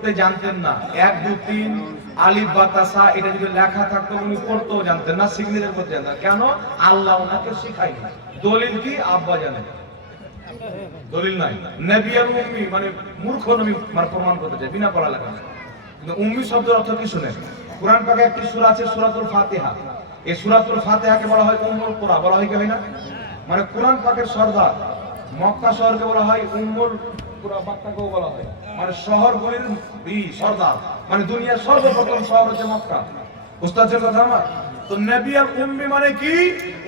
পড়তে জানতেন না, 1 2 3 আলিফ বা তাসা এটা যদি লেখা থাকতো উনি পড়তেও জানতেন না, সিগনেচার করতে জানতেন। কেন? আল্লাহ ওনাকে শেখায়নি। দলিল কি? আব্বা জানেন, দলিল নাই। নবী আর উম্মি মানে মূর্খ নবী মানে প্রমাণ করতে চায় বিনা পড়ালেখা। কিন্তু উম্মি শব্দের অর্থ কি শুনেন? কুরআন পাকে একটি সূরা আছে সূরাতুল ফাতিহা। এই সূরাতুল ফাতিহাকে বলা হয় উম্মুল কুরআন, বলা হয় কি হয় না? মানে কুরআন পাকের সরদার। মক্কা শহরকে বলা হয় উম্মুল কুরআ, মক্কাকেও বলা হয় মানে শহরগুলির সরদার, মানে দুনিয়ার সর্বপ্রথম শহর হচ্ছে মক্কা। বুঝতে পারছেন কথা আমার? তো নবী আর উম্মি মানে কি?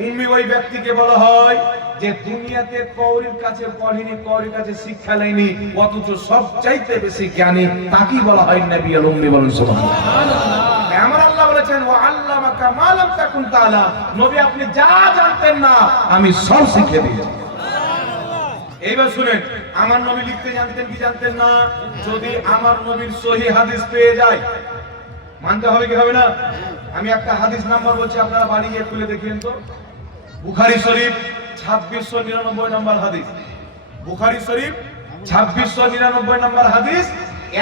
উম্মি ওই ব্যক্তিকে বলা হয় যে দুনিয়াতে কওরির কাছে পড়েনি, কওরির কাছে শিক্ষা নেয়নি, অথচ সবচাইতে বেশি জ্ঞানী, তাকেই বলা হয় নবী আর উম্মি। বলেন সুবহানাল্লাহ। আমার আল্লাহ বলেছেন ওয়া আল্লামাকা মা লাম তাকুন তাআলাম, নবী আপনি যা জানতেন না আমি সব শিখিয়ে দিয়েছি। এইবার শুনেন, আমার নবী লিখতে জানতেন কি জানতেন না? যদি আমার নবীর সহিহ হাদিস পেয়ে যায় মানতে হবে কি হবে না? আমি একটা হাদিস নাম্বার বলছি, আপনারা বাড়ি গিয়ে খুলে দেখিয়েন তো। বুখারী শরীফ 2699 নম্বর হাদিস। বুখারী শরীফ 2699 নম্বর হাদিস,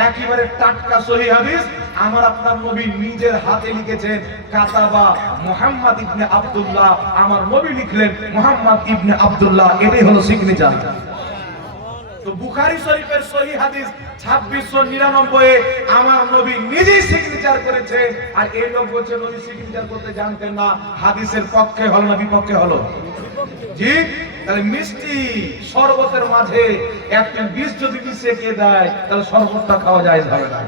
একেবারে টাটকা সহিহ হাদিস। আমার আপনার নবী নিজের হাতে লিখেছেন কাতাবা মুহাম্মদ ইবনে আব্দুল্লাহ, আমার নবী লিখলেন মুহাম্মদ ইবনে আব্দুল্লাহ, এটাই হলো সিগনেচার। তো বুখারী শরীফের সহিহ হাদিস 2699 আমার নবী নিজেই সিগনেচার করেছে। আর এই লোক বলছে নবী সিগনেচার করতে জানতেন না, হাদিসের পক্ষে হলো না বিপক্ষে হলো? জি। তাহলে মিষ্টি শরবতের মাঝে একটা বিষ যদি মিশিয়ে দিয়ে দেয় তাহলে শরবতটা খাওয়া যায় হবে না।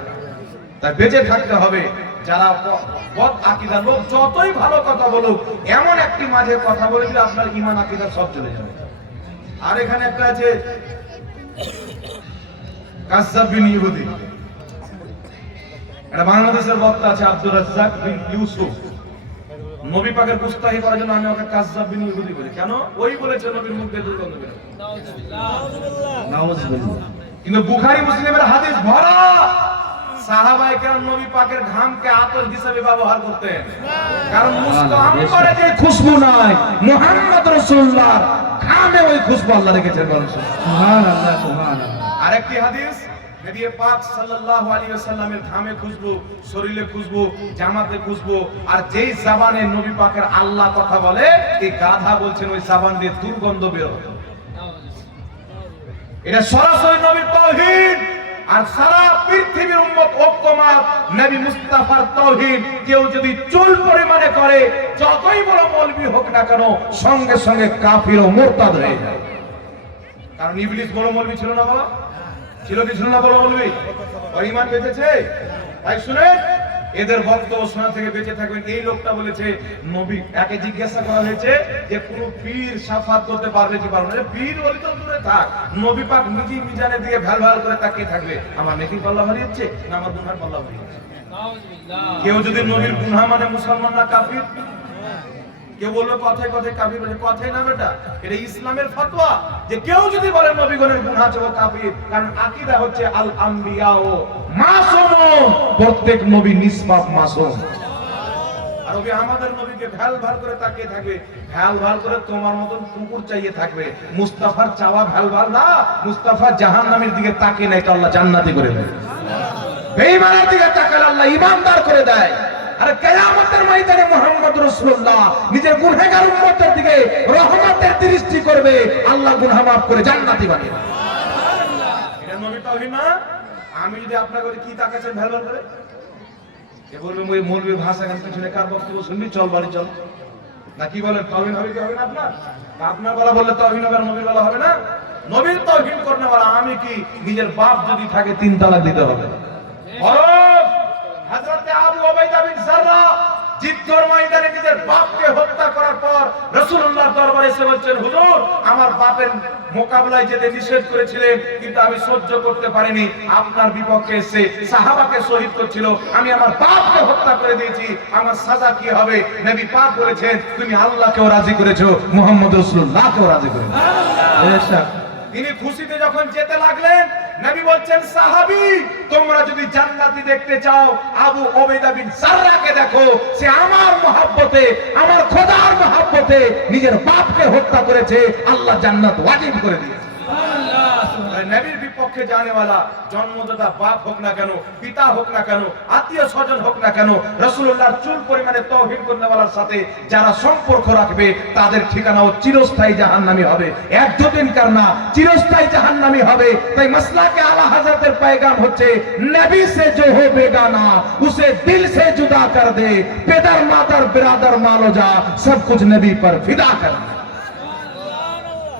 তাই বেঁচে থাকতে হবে। যারা বদ আকীদার লোক যতই ভালো কথা বলুক, এমন একটি মাঝে কথা বলে দিলে আপনার ঈমান আকীদা সব চলে যাবে। আর এখানে একটা আছে কাজ্জাব বিন ইহুদি, এটা বাংলাদেশের বক্তা আছে আব্দুর রাজ্জাক বিন ইউসুফ। নবী পাকের গুস্তাখি করার জন্য আমি ওকে কাজ্জাব বিন ইহুদি বলি। কেন? ওই বলেছে নবীর মুখ দিয়ে দুর্গন্ধ বের হয়। নাউজুবিল্লাহ। কিন্তু বুখারী মুসলিমের হাদিস ভরা। সাহাবায়ে কেরাম নবী পাকের ঘামকে আতর হিসেবে ব্যবহার করতেন, কারণ মুস্তাহাম করে যে খুশবু নাই, মুহাম্মদ রাসূলুল্লাহ ঘামে ওই খুশবু আল্লাহ রেখেছেন। বলেন সুবহানাল্লাহ সুবহানাল্লাহ। আরেকটি হাদিস, নবী পাক সাল্লাল্লাহু আলাইহি ওয়াসাল্লামের ঘামে খুশবু, শরীরে খুশবু, জামাতে খুশবু। আর যেই জবানে নবী পাকের আল্লাহ কথা বলে, এই গাধা বলছেন ওই জবান দিয়ে দুর্গন্ধ বের হয়। এটা সরাসরি নবীর তাওহীদ। আর সারা পৃথিবীর উম্মত ঐক্যমত নবী মুস্তাফার তাওহীদ কেউ যদি চুল পরিমাণে করে, যতই বড় মৌলবি হোক না কেন, সঙ্গে সঙ্গে কাফির ও মুরতাদ হয়ে যায়। কারণ ইবলিস বড় মৌলবি ছিল না বাবা? ছিল কি ছিল না বড় মৌলবি? ওর ঈমান বেঁচেছে। তাই শুনেন, এদের বক্তব্য শোনা থেকে বেঁচে থাকবেন। এই লোকটা বলেছে নবী, একে জিজ্ঞাসা করা হয়েছে যে কোন পীর শাফাত করতে পারবে কি পারবে না? পীর বলি তো দূরে থাক, নবী পাক নিজেই মিজানের দিকে ভ্যাল ভ্যাল করে তাকিয়ে থাকবে, আমার নেকির পাল্লা ভারী হচ্ছে না আমার গুনার পাল্লা ভারী হচ্ছে? কেউ যদি নবীর গুনাহ মানে মুসলমান না কাফির? কেউ বলবে কথায় কথায় কাফির, বলে কথায় না বেটা, এটা ইসলামের ফতোয়া যে কেউ যদি বলে নবীগণের গুনাহ আছে ও কাফির। কারণ আকীদা হচ্ছে আল আম্বিয়া ও মাসুম, প্রত্যেক নবী নিষ্পাপ মাসুম। আর ওই আমাদের নবীকে ভ্যাল ভ্যাল করে তাকিয়ে থাকবে, ভ্যাল ভ্যাল করে তোমার মতন কুকুর চাইয়ে থাকবে। মুস্তাফার চাওয়া ভ্যাল ভ্যাল না, মুস্তাফা জাহান্নামের দিকে তাকিয়ে নাই তো আল্লাহ জান্নাতি করে দেয়, বেঈমানের দিকে তাকালে আল্লাহ ঈমানদার করে দেয়। আর কিয়ামতের ময়দানে মুহাম্মদ রাসূলুল্লাহ নিজের গুনাহগার উম্মতের দিকে রহমতের দৃষ্টি করবে, আল্লাহ গুনাহ maaf করে জান্নাতি বানিয়ে দেবে। সুবহানাল্লাহ। এটা নবীর তাওহীদ না? আমি যদি আপনাকে বলি কি তাকাচ্ছেন ভ্যাল ভ্যাল করে, কে বলবে ওই মৌলবীর ভাষা গান পিছনে কার বক্তব্য শুনবি, চল বাড়ি চল। না কি বলেন, তাওহীদ হবে কি হবে না? আপনার বলা বললে তাওহীদ হবে, নবীর বলা হবে না? নবীর তাওহীদ করনে वाला আমি কি, নিজের বাপ যদি থাকে 3 তালাক দিতে হবে। হযরত আবু উবাইদা বিন জাররা যুদ্ধের ময়দানে নিজের বাপকে হত্যা করার পর রাসূলুল্লাহর দরবারে এসে বলছেন, হুজুর আমার বাপের মোকাবেলায় যেতে নিষেধ করেছিলেন কিন্তু আমি সহ্য করতে পারিনি, আপনার বিপক্ষে এসে সাহাবাকে শহীদ করছিল, আমি আমার বাপকে হত্যা করে দিয়েছি, আমার সাজা কি হবে? নবী পাক বলেছেন তুমি আল্লাহকেও রাজি করেছো, মুহাম্মদ রাসূলুল্লাহকেও রাজি করেছো। সুবহানাল্লাহ। তিনি খুশিতে যখন যেতে লাগলেন, নবী বলছেন সাহাবী তোমরা যদি জান্নাতি দেখতে চাও আবু উবাইদা বিন জাররাকে দেখো, সে আমার মহব্বতে, আমার খোদার মহব্বতে নিজের বাপকে হত্যা করেছে, আল্লাহ জান্নাত ওয়াজিব করে দিয়েছে। সুবহানাল্লাহ। নবীর বিপক্ষে পক্ষে জানেওয়ালা, জন্মদাতা বাপ হোক না কেন, পিতা হোক না কেন, আত্মীয় স্বজন হোক না কেন, রাসূলুল্লাহর চুল পরিমাণে তাওহীদ করনেওয়ালার সাথে যারা সম্পর্ক রাখবে তাদের ঠিকানাও চিরস্থায়ী জাহান্নামী হবে। এক দুদিনকার না, চিরস্থায়ী জাহান্নামী হবে। তাই মাসলাকে আলা হযরতের पैगाम হচ্ছে, নবী से जो हो बेगाना उसे दिल से जुदा कर दे, पेदर मादर बिरादर मालो जा सब कुछ नबी पर फिदा कर।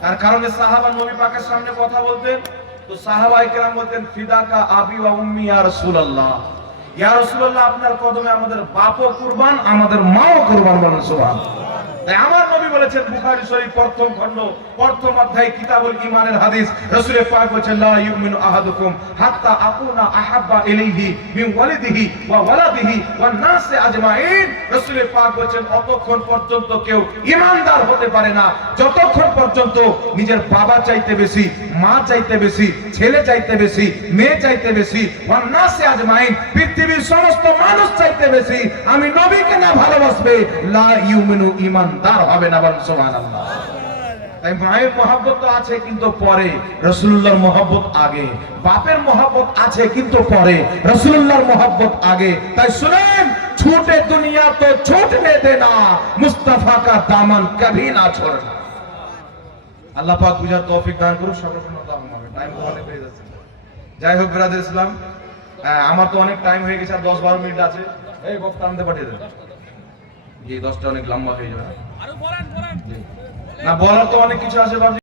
তার কারণে সাহাবা নবী পাকের সামনে কথা বলতেন তো সাহাবায়ে কেরাম বলতেন, ফিদাকা আবি ওয়া উম্মি ইয়া রাসূলুল্লাহ, ইয়া রাসূলুল্লাহ আপনার কদমে আমাদের বাপও কুরবান, আমাদের মাও কুরবান, বলেন সুবহানাল্লাহ। তাই আমার নবী বলেছেন, বুখারী শরীফ প্রথম খণ্ড প্রথম অধ্যায় কিতাবুল ঈমানের হাদিস, রাসূল পাক বলেছেন, লা ইউমিনু আহাদুকুম হাত্তা আকুনা আহাব্বা ইলাইহি মিন ওয়ালিদিহি ওয়া ওয়ালাদিহি ওয়ান নাসি আজমাইন। রাসূল পাক বলেছেন, অতক্ষণ পর্যন্ত কেউ ঈমানদার হতে পারে না যতক্ষণ পর্যন্ত নিজের বাবা চাইতে বেশি, মা চাইতে বেশি, ছেলে চাইতে বেশি, মেয়ে চাইতে বেশি, ওয়ান নাসি আজমাইন পৃথিবীর সমস্ত মানুষ চাইতে বেশি আমি নবীকে না ভালোবাসবে, লা ইউমিনু ঈমানদার হবে না, বলেন সুবহানাল্লাহ। তাই মায়ের মহব্বত তো আছে কিন্তু পরে, রাসূলুল্লাহর মহব্বত আগে। বাপের মহব্বত আছে কিন্তু পরে, রাসূলুল্লাহর মহব্বত আগে। তাই শুনেন, ছুটে দুনিয়া তো ছুটনে দেনা, মুস্তাফা কা দামন কभी না छोड़ना। আল্লাহ পাক বুঝার তৌফিক দান করুন, সকলকে আল্লাহুম্মা আমিন। টাইম তো অনেক হয়ে যাচ্ছে। যাই হোক ব্রাদার ইসলাম, আমার তো অনেক টাইম হয়ে গেছে, আর 10-12 মিনিট আছে। এই বক্তা আনতে পাঠিয়ে দেন। জি 10টা অনেক লম্বা হয়ে যাবে না, বলার তো অনেক কিছু আছে।